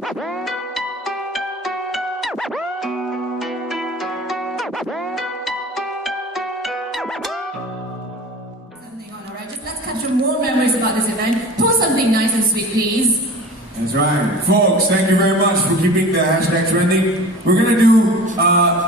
Let's capture more memories about this event. Post something nice and sweet, please. That's right. Folks, thank you very much for keeping the hashtag trending. We're going to do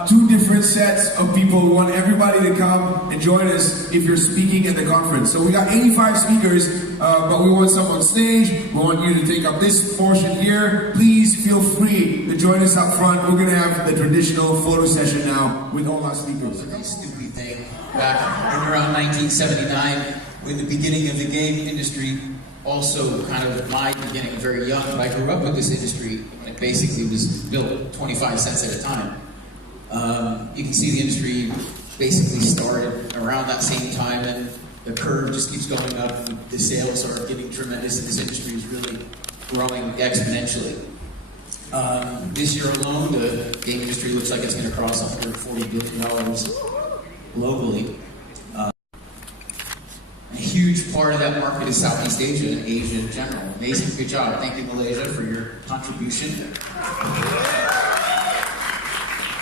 2 different sets of people. We want everybody to come and join us if you're speaking at the conference. So we got 85 speakers, but we want some on stage. We want you to take up this portion here. Please feel free to join us up front. We're going to have the traditional photo session now with all our speakers. It was a very stupid thing back in around 1979 when the beginning of the game industry, also kind of my beginning, very young, but I grew up with this industry when it basically was built 25 cents at a time. You can see the industry basically started around that same time, and the curve just keeps going up, and the sales are getting tremendous, and this industry is really growing exponentially. This year alone, the game industry looks like it's going to cross $140 billion globally. A huge part of that market is Southeast Asia and Asia in general. Amazing, good job. Thank you, Malaysia, for your contribution.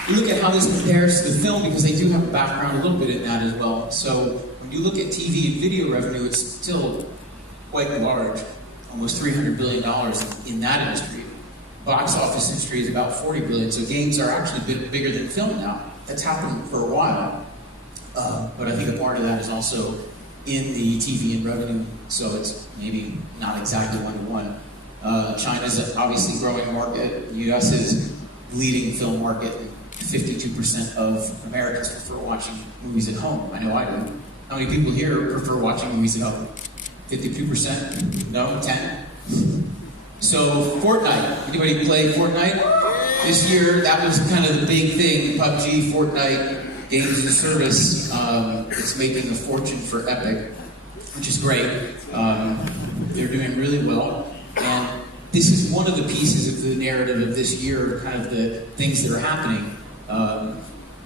You look at how this compares to the film, because they do have a background a little bit in that as well. So when you look at TV and video revenue, it's still quite large, almost $300 billion in that industry. Box office industry is about $40 billion, so games are actually a bit bigger than film now. That's happened for a while, but I think a part of that is also in the TV and revenue, so it's maybe not exactly one-to-one. China's obviously growing market. The US is leading film market. 52% of Americans prefer watching movies at home. I know I do. How many people here prefer watching movies at home? 52%? No? 10? So Fortnite. Anybody play Fortnite? This year, that was kind of the big thing. PUBG, Fortnite, games as a service. It's making a fortune for Epic, which is great. They're doing really well. And this is one of the pieces of the narrative of this year, kind of the things that are happening.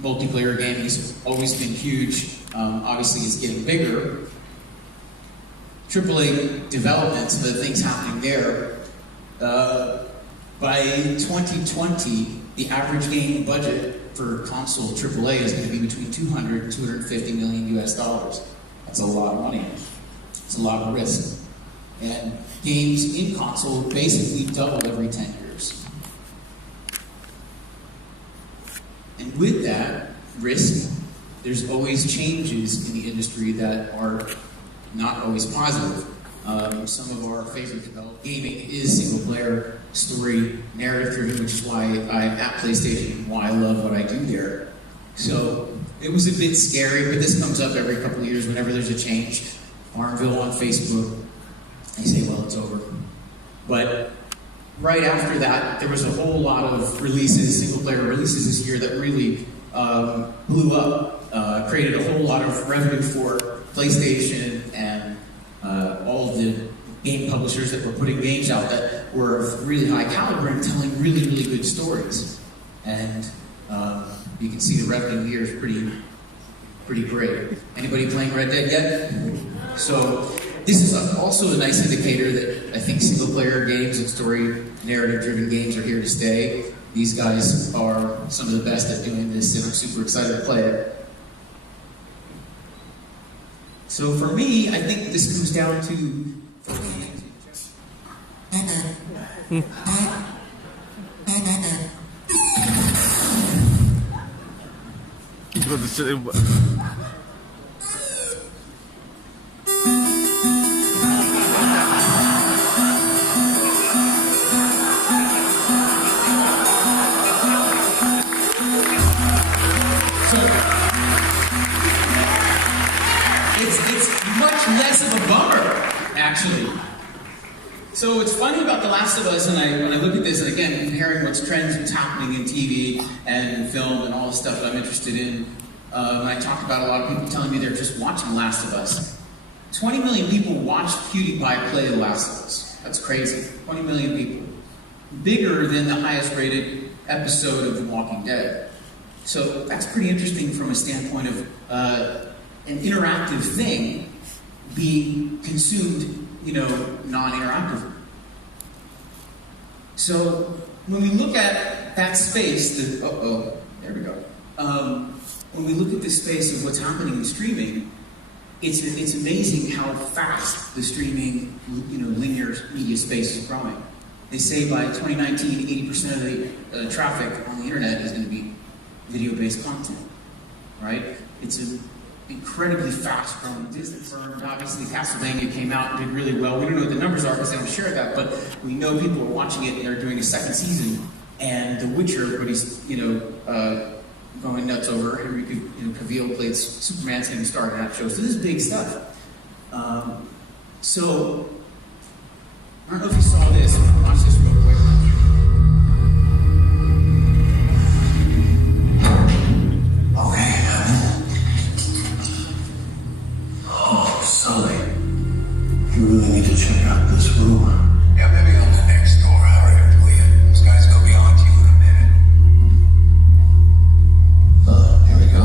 Multiplayer gaming has always been huge. Obviously, it's getting bigger. AAA development, some of the things happening there. By 2020, the average game budget for console AAA is going to be between 200 and 250 million US dollars. That's a lot of money. It's a lot of risk. And games in console basically double every 10 years. And with that risk, there's always changes in the industry that are not always positive. Some of our favorite development gaming is single-player, story, narrative-driven, which is why I'm at PlayStation and why I love what I do there. So it was a bit scary, but this comes up every couple of years whenever there's a change. Farmville on Facebook, they say, well, it's over. But right after that, there was a whole lot of releases, single-player releases this year that really blew up, created a whole lot of revenue for PlayStation and all of the game publishers that were putting games out that were of really high caliber and telling really, really good stories. And you can see the revenue here is pretty great. Anybody playing Red Dead yet? So this is also a nice indicator that I think single-player games and story narrative-driven games are here to stay. These guys are some of the best at doing this, and I'm super excited to play it. So for me, I think this comes down to actually. So what's funny about The Last of Us, and when I look at this, and again, comparing what's trends, what's happening in TV and film and all the stuff that I'm interested in, when I talk about a lot of people telling me they're just watching The Last of Us. 20 million people watched PewDiePie play The Last of Us. That's crazy. 20 million people. Bigger than the highest rated episode of The Walking Dead. So that's pretty interesting from a standpoint of an interactive thing being consumed, non-interactively. So when we look at that space, there we go. When we look at this space of what's happening in streaming, it's amazing how fast the streaming, linear media space is growing. They say by 2019, 80% of the traffic on the internet is going to be video-based content, right? It's an incredibly fast-growing business. Obviously, Castlevania came out and did really well. We don't know what the numbers are because they don't share that, but we know people are watching it and they're doing a second season. And The Witcher, everybody's going nuts over. Henry Cavill played Superman's going to start in that show. So this is big stuff. So I don't know if you saw this. Watch this real quick. Okay. Oh, Sully. You really need to check out this room. Yeah, maybe I'm the next door. Hurry up, will you? Those guys go beyond you in a minute. Here we go.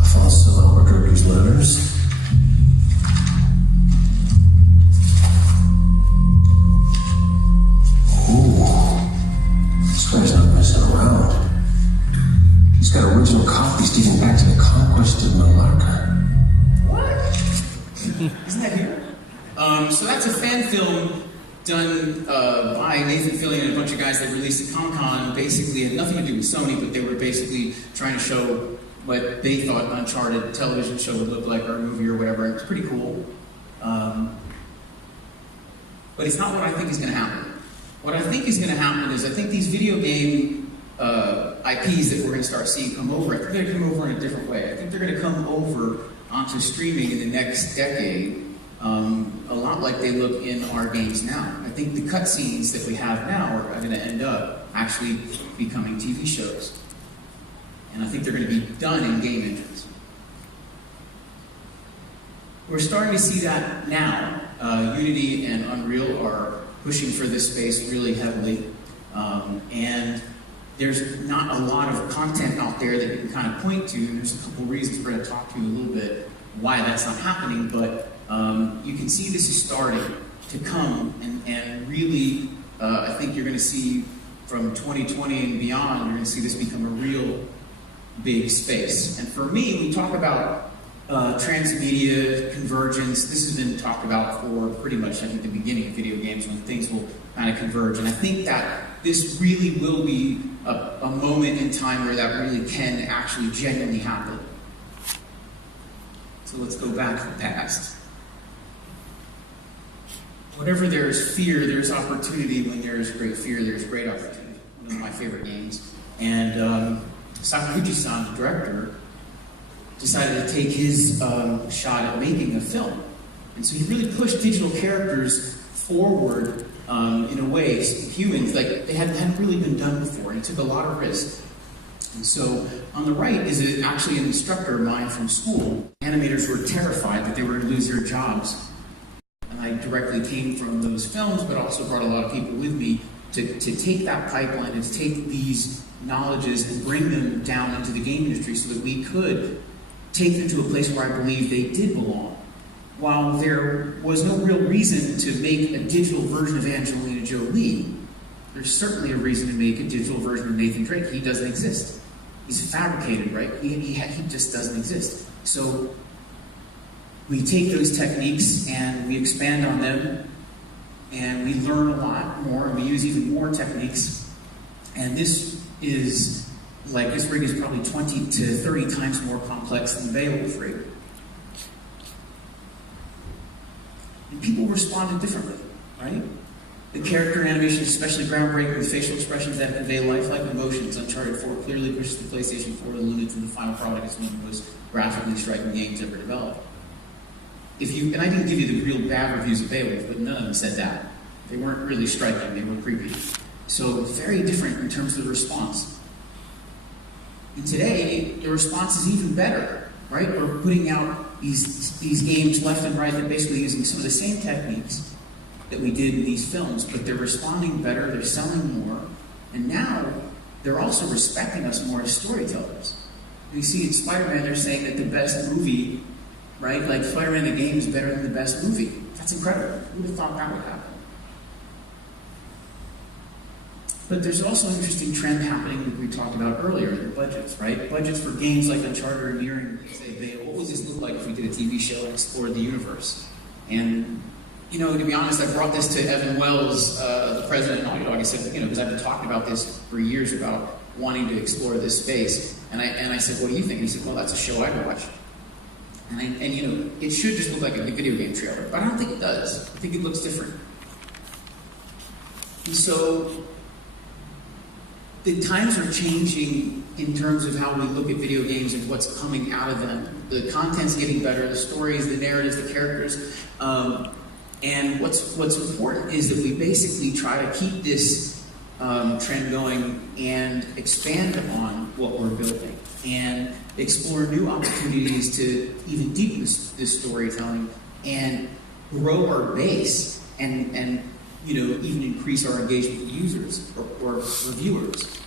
I found some Albuquerque's letters. Ooh. This guy's not messing around. He's got original copies dating back to the conquest of Malacca. What? Isn't that here? So that's a fan film done by Nathan Fillion and a bunch of guys that released at Comic-Con. Basically, had nothing to do with Sony, but they were basically trying to show what they thought an Uncharted television show would look like, or a movie or whatever. It was pretty cool. But it's not what I think is going to happen. What I think is going to happen is I think these video game IPs that we're going to start seeing come over, I think they're going to come over in a different way. I think they're going to come over onto streaming in the next decade, a lot like they look in our games now. I think the cutscenes that we have now are going to end up actually becoming TV shows. And I think they're going to be done in game engines. We're starting to see that now. Unity and Unreal are pushing for this space really heavily. And there's not a lot of content out there that you can kind of point to. And there's a couple reasons we're going to talk to you a little bit why that's not happening. But you can see this is starting to come. And really, I think you're going to see from 2020 and beyond, you're going to see this become a real big space. And for me, we talk about transmedia, convergence. This has been talked about for pretty much, I think, the beginning of video games when things will kind of converge. And I think that this really will be a moment in time where that really can actually genuinely happen. So let's go back to the past. Whenever there is fear, there's opportunity. When there is great fear, there's great opportunity. One of my favorite games. And Sakaguchi-san, the director, decided to take his shot at making a film. And so he really pushed digital characters forward in a way, humans, like they hadn't really been done before. And he took a lot of risk. And so on the right is actually an instructor of mine from school. Animators were terrified that they were going to lose their jobs. And I directly came from those films, but also brought a lot of people with me to take that pipeline and to take these knowledges and bring them down into the game industry so that we could take them to a place where I believe they did belong. While there was no real reason to make a digital version of Angelina Jolie, there's certainly a reason to make a digital version of Nathan Drake. He doesn't exist. He's fabricated, right? He just doesn't exist. So we take those techniques and we expand on them and we learn a lot more and we use even more techniques. And this rig is probably 20 to 30 times more complex than Veil was rig. And people responded differently, right? The character animation is especially groundbreaking with facial expressions that convey lifelike emotions. Uncharted 4 clearly pushes the PlayStation 4 to the limits, and the final product is one of the most graphically striking games ever developed. And I didn't give you the real bad reviews of Beowulf, but none of them said that. They weren't really striking, they were creepy. So very different in terms of the response. And today, the response is even better, right? We're putting out these games left and right that basically using some of the same techniques that we did in these films, but they're responding better, they're selling more, and now they're also respecting us more as storytellers. You see in Spider-Man, they're saying that the best movie, right? Like Spider-Man the game is better than the best movie. That's incredible. Who would have thought that would happen? But there's also an interesting trend happening that we talked about earlier, the budgets, right? Budgets for games like Uncharted are nearing, what would this look like if we did a TV show and explored the universe? And, you know, to be honest, I brought this to Evan Wells, the president of Naughty Dog. I said, you know, because I've been talking about this for years about wanting to explore this space. And I said, what do you think? And he said, well, that's a show I'd watch. And you know, it should just look like a video game trailer, but I don't think it does. I think it looks different. And so, the times are changing in terms of how we look at video games and what's coming out of them. The content's getting better, the stories, the narratives, the characters. And what's important is that we basically try to keep this trend going and expand upon what we're building and explore new opportunities to even deepen this storytelling and grow our base and you know, even increase our engagement with users or reviewers.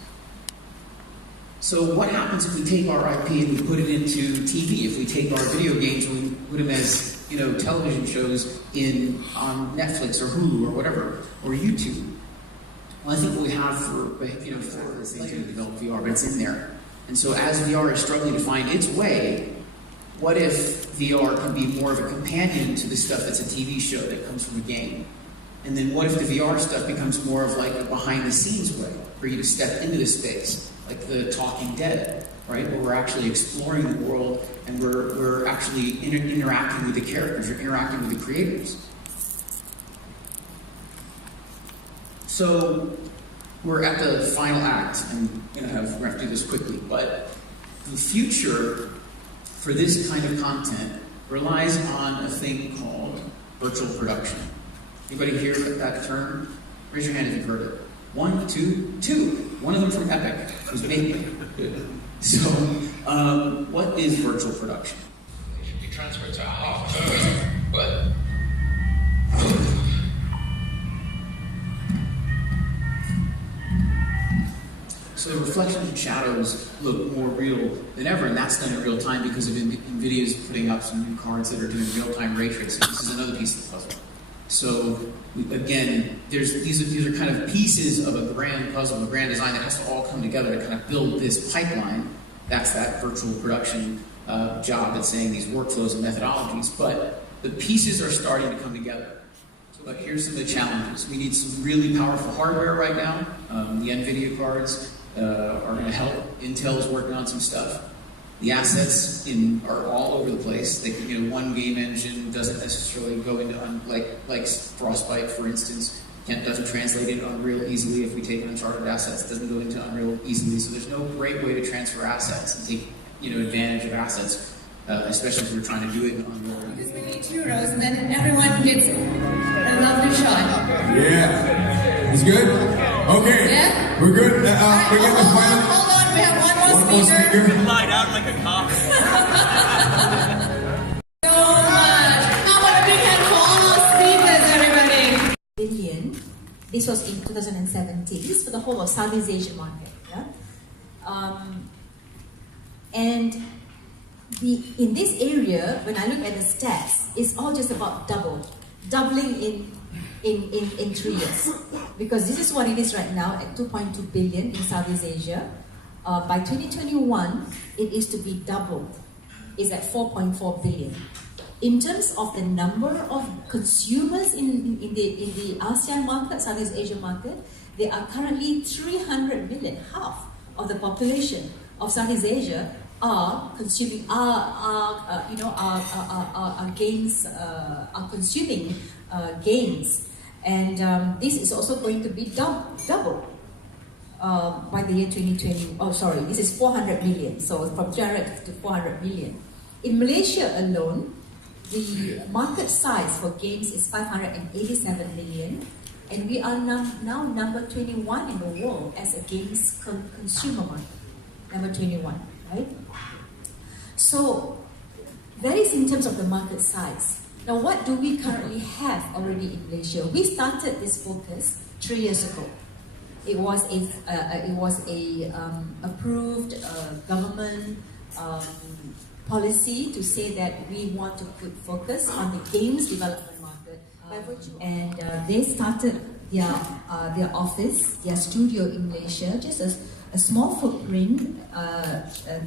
So what happens if we take our IP and we put it into TV? If we take our video games and we put them as, you know, television shows on Netflix or Hulu or whatever, or YouTube? Well, I think what we have for, you know, for they do develop VR, but it's in there. And so as VR is struggling to find its way, what if VR can be more of a companion to the stuff that's a TV show that comes from a game? And then what if the VR stuff becomes more of like a behind-the-scenes way for you to step into the space, like the Talking Dead, right? Where we're actually exploring the world and we're actually interacting with the characters, you're interacting with the creators. So we're at the final act, and we're going to have to do this quickly, but the future for this kind of content relies on a thing called virtual production. Anybody hear that term? Raise your hand if you've heard it. 1, 2, 2. One of them from Epic, who's making it. So, what is virtual production? It should be transferred to half, but So reflections and shadows look more real than ever, and that's done in real time because of NVIDIA's putting up some new cards that are doing real-time ray tracing. This is another piece of the puzzle. So again, these are kind of pieces of a grand puzzle, a grand design that has to all come together to kind of build this pipeline. That's that virtual production job that's saying these workflows and methodologies. But the pieces are starting to come together. But here's some of the challenges. We need some really powerful hardware right now. The NVIDIA cards are going to help. Intel's working on some stuff. The assets are all over the place. They can, you know, one game engine doesn't necessarily go into like Frostbite, for instance, doesn't translate into Unreal easily. If we take Uncharted assets, it doesn't go into Unreal easily. So there's no great way to transfer assets and take, you know, advantage of assets, especially if we're trying to do it in Unreal. Because we need 2 rows, and then everyone gets a lovely shot. Yeah. It's good? Okay. Yeah? We're good. We Hold get the final. on, we have one more speaker. Lie down like a cop. So much. How about a big hand for all our speakers, everybody? Billion. This was in 2017. This is for the whole of Southeast Asian market. Yeah? And in this area, when I look at the stats, it's all just about doubling in 3 years. Because this is what it is right now at 2.2 billion in Southeast Asia. By 2021, it is to be doubled. It's at 4.4 billion. In terms of the number of consumers in the ASEAN market, Southeast Asia market, there are currently 300 million. Half of the population of Southeast Asia are consuming consuming games, and this is also going to be double by the year 2020. Oh, sorry, this is 400 million. So from 300 to 400 million. In Malaysia alone, the market size for games is 587 million, and we are now number 21 in the world as a games consumer market. Number 21, right? So that is in terms of the market size. Now, what do we currently have already in Malaysia? We started this focus 3 years ago. It was a approved government policy to say that we want to put focus on the games development market. And they started their office, their studio in Malaysia, just a small footprint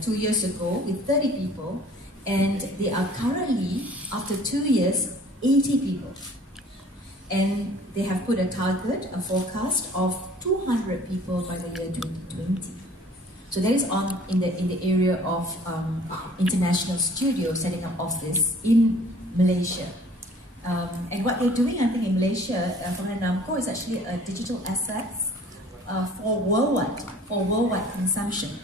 2 years ago with 30 people, and they are currently, after 2 years, 80 people. And they have put a target, a forecast of 200 people by the year 2020. So that is in the area of international studio setting up office in Malaysia. And what they're doing, I think, in Malaysia, Pengenan Namco, is actually a digital assets for worldwide consumption.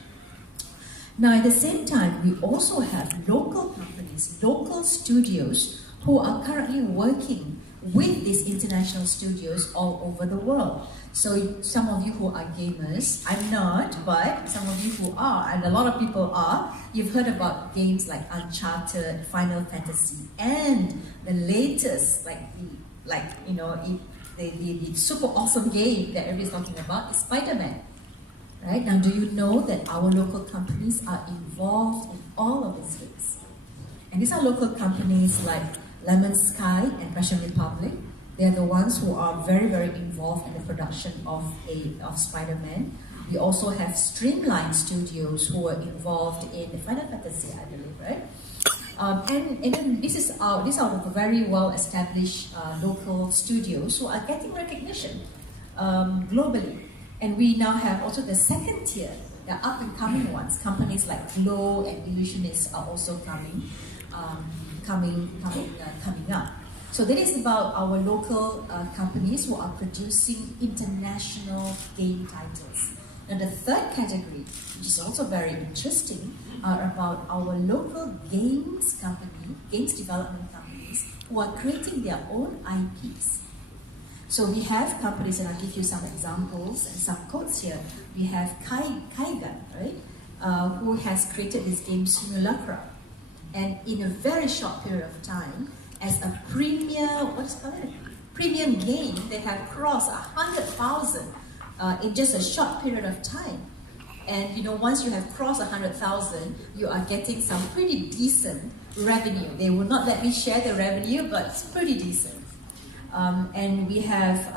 Now, at the same time, we also have local companies, local studios who are currently working with these international studios all over the world. So some of you who are gamers, I'm not, but some of you who are, and a lot of people are, you've heard about games like Uncharted, Final Fantasy, and the latest, the super awesome game that everybody's talking about is Spider-Man. Right? Now, do you know that our local companies are involved in all of these things? And these are local companies like Lemon Sky and Russian Republic. They are the ones who are very, very involved in the production of Spider-Man. We also have Streamline Studios who are involved in Final Fantasy, I believe, right? And then these are the very well-established local studios who are getting recognition globally. And we now have also the second tier, the up-and-coming ones. Companies like Glow and Illusionist are also coming up. So that is about our local companies who are producing international game titles. Now the third category, which is also very interesting, are about our local games development companies who are creating their own IPs. So we have companies, and I'll give you some examples and some quotes here. We have Kaigan, right, who has created this game Simulacra. And in a very short period of time, as a premium game, they have crossed 100,000 in just a short period of time. And once you have crossed 100,000, you are getting some pretty decent revenue. They will not let me share the revenue, but it's pretty decent. And we have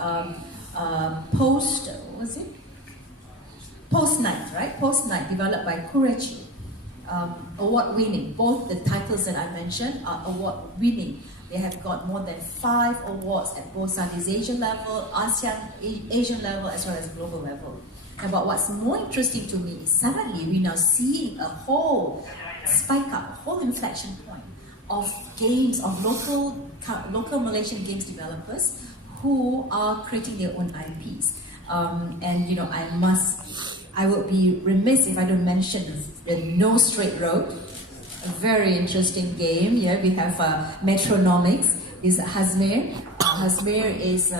Post Night, right? Post Night, developed by Kurechi. Award-winning. Both the titles that I mentioned are award-winning. They have got more than 5 awards at both Southeast Asian level, Asian level, as well as global level. And but what's more interesting to me is suddenly we're now seeing a whole spike up, a whole inflection point of games, of local Malaysian games developers who are creating their own IPs. And I would be remiss if I don't mention the No Straight Road, a very interesting game. Yeah, we have Metronomics. Is Hazmir. Hazmir is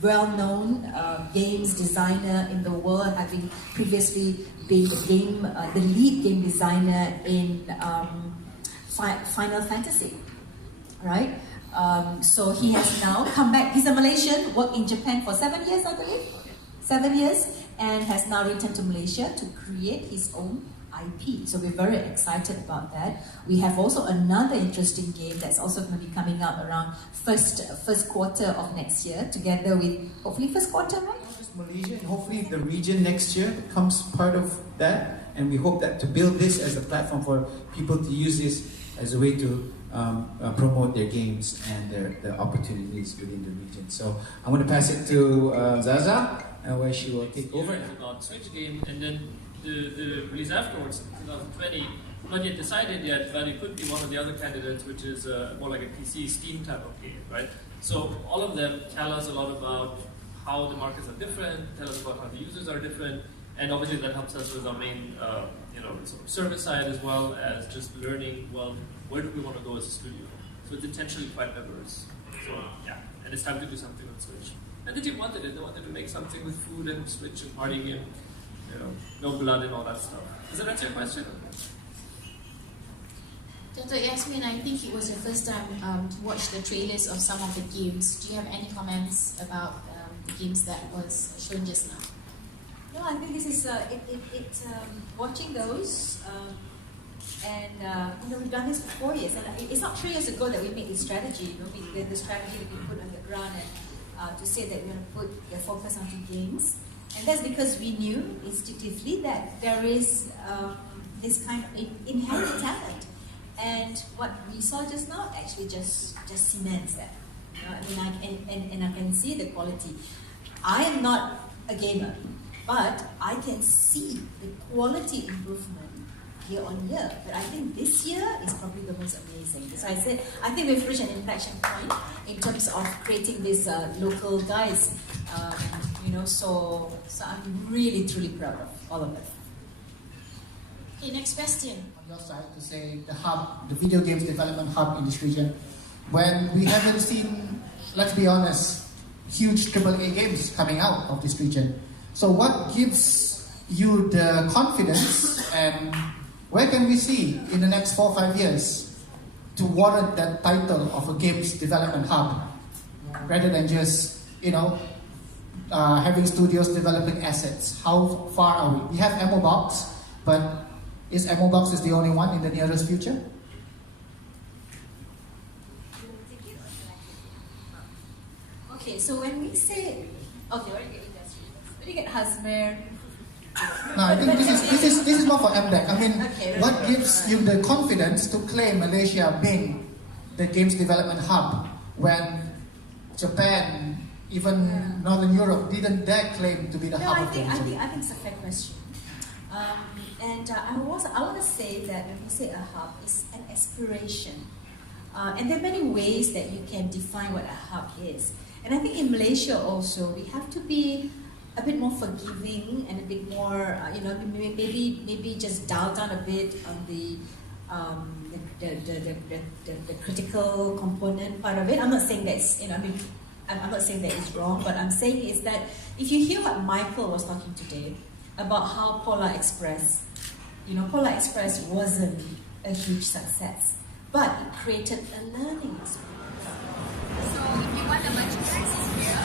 well-known games designer in the world, having previously been the lead game designer in Final Fantasy, right? So he has now come back. He's a Malaysian, worked in Japan for 7 years, I believe. 7 years, and has now returned to Malaysia to create his own IP. So we're very excited about that. We have also another interesting game that's also going to be coming out around first quarter of next year, together with hopefully first quarter, right? Not just Malaysia, and hopefully the region next year becomes part of that. And we hope that to build this as a platform for people to use this as a way to promote their games and their opportunities within the region. So I'm going to pass it to Zaza, where she will take over now. About Switch game, and then the release afterwards, 2020, not yet decided yet, but it could be one of the other candidates, which is more like a PC Steam type of game, right? So all of them tell us a lot about how the markets are different, tell us about how the users are different, and obviously that helps us with our main sort of service side, as well as just learning, well, where do we want to go as a studio? So it's intentionally quite diverse. So yeah, and it's time to do something on Switch. And the team wanted it. They wanted to make something with food and Switch and party game, no blood and all that stuff. Does that answer your question? Dr. Yasmin, I think it was your first time to watch the trailers of some of the games. Do you have any comments about the games that was shown just now? No, I think this is watching those, and we've done this for 4 years, and it's not 3 years ago that we made this strategy. The strategy that we put on the ground, to say that we're going to put the focus onto games. And that's because we knew instinctively that there is this kind of inherent talent. And what we saw just now actually just cements that. I mean, I can see the quality. I am not a gamer, but I can see the quality improvement year on year. But I think this year is probably the most amazing. So I said, I think we've reached an inflection point in terms of creating these local guys. So I'm really truly proud of all of it. Okay, next question. On your side, to say the hub, the video games development hub in this region, when we haven't seen, let's be honest, huge AAA games coming out of this region. So what gives you the confidence, and where can we see in the next 4 or 5 years to warrant that title of a games development hub, rather than just, having studios developing assets? How far are we? We have Ammobox, but is Ammobox the only one in the nearest future? Okay, so when we say, okay, what do you get Hasmer? No, I think this is more for MDEC. I mean, okay, what gives you the confidence to claim Malaysia being the games development hub when Japan, even Northern Europe, didn't dare claim to be the hub of games? I think it's a fair question. I want to say that when we say a hub, it's an aspiration. And there are many ways that you can define what a hub is. And I think in Malaysia also, we have to be a bit more forgiving and a bit more, maybe just dial down a bit on the critical component part of it. I'm not saying that's, I'm not saying that it's wrong, but I'm saying is that if you hear what Michael was talking today about how Polar Express, Polar Express wasn't a huge success, but it created a learning experience. So if you want a merchandise, it's here.